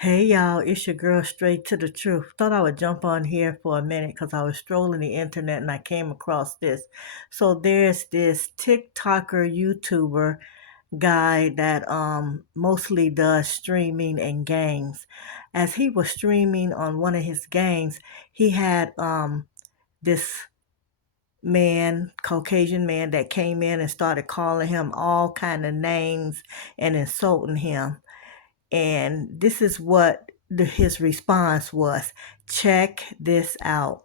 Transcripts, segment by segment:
Hey y'all, it's your girl Straight to the Truth. Thought I would jump on here for a minute because I was strolling the internet and I came across this. So there's this TikToker YouTuber guy that mostly does streaming and games. As he was streaming on one of his games, he had this man, Caucasian man, that came in and started calling him all kind of names and insulting him. And this is what his response was. Check this out.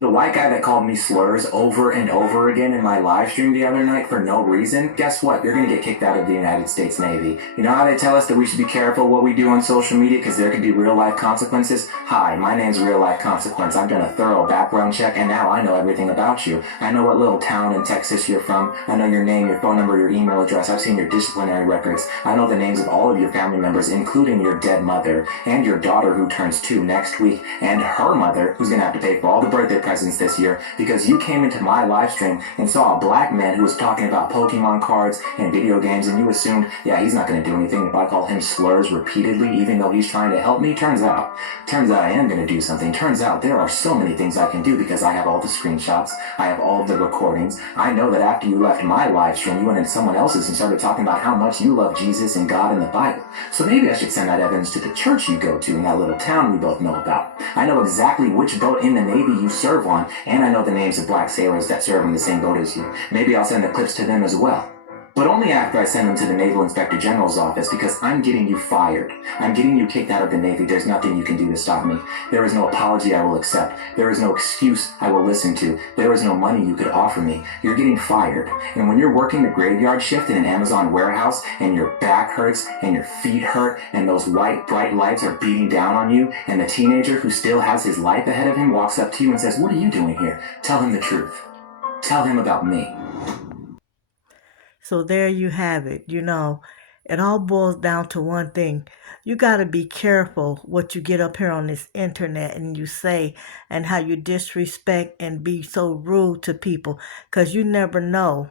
The white guy that called me slurs over and over again in my live stream the other night for no reason, guess what? You're going to get kicked out of the United States Navy. You know how they tell us that we should be careful what we do on social media because there can be real life consequences? Hi, my name's Real Life Consequence. I've done a thorough background check and now I know everything about you. I know what little town in Texas you're from. I know your name, your phone number, your email address. I've seen your disciplinary records. I know the names of all of your family members, including your dead mother and your daughter who turns 2 next week and her mother who's going to have to pay for all the birthday presents this year because you came into my live stream and saw a black man who was talking about Pokemon cards and video games and you assumed, yeah, he's not going to do anything if I call him slurs repeatedly even though he's trying to help me. Turns out I am going to do something. Turns out there are so many things I can do because I have all the screenshots. I have all of the recordings. I know that after you left my live stream, you went into someone else's and started talking about how much you love Jesus and God and the Bible. So maybe I should send that evidence to the church you go to in that little town we both know about. I know exactly which boat in the Navy you serve on, and I know the names of black sailors that serve in the same boat as you. Maybe I'll send the clips to them as well. But only after I send them to the Naval Inspector General's office because I'm getting you fired. I'm getting you kicked out of the Navy. There's nothing you can do to stop me. There is no apology I will accept. There is no excuse I will listen to. There is no money you could offer me. You're getting fired. And when you're working the graveyard shift in an Amazon warehouse and your back hurts and your feet hurt and those white bright lights are beating down on you and the teenager who still has his life ahead of him walks up to you and says, "What are you doing here?" Tell him the truth. Tell him about me. So there you have it. It all boils down to one thing. You got to be careful what you get up here on this internet and you say and how you disrespect and be so rude to people because you never know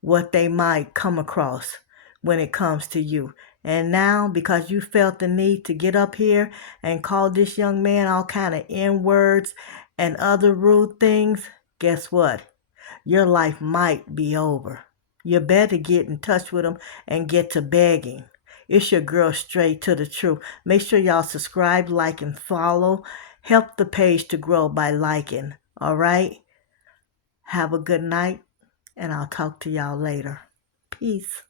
what they might come across when it comes to you. And now, because you felt the need to get up here and call this young man all kind of N-words and other rude things, guess what? Your life might be over. You better get in touch with him and get to begging. It's your girl Straight to the Truth. Make sure y'all subscribe, like, and follow. Help the page to grow by liking. All right? Have a good night, and I'll talk to y'all later. Peace.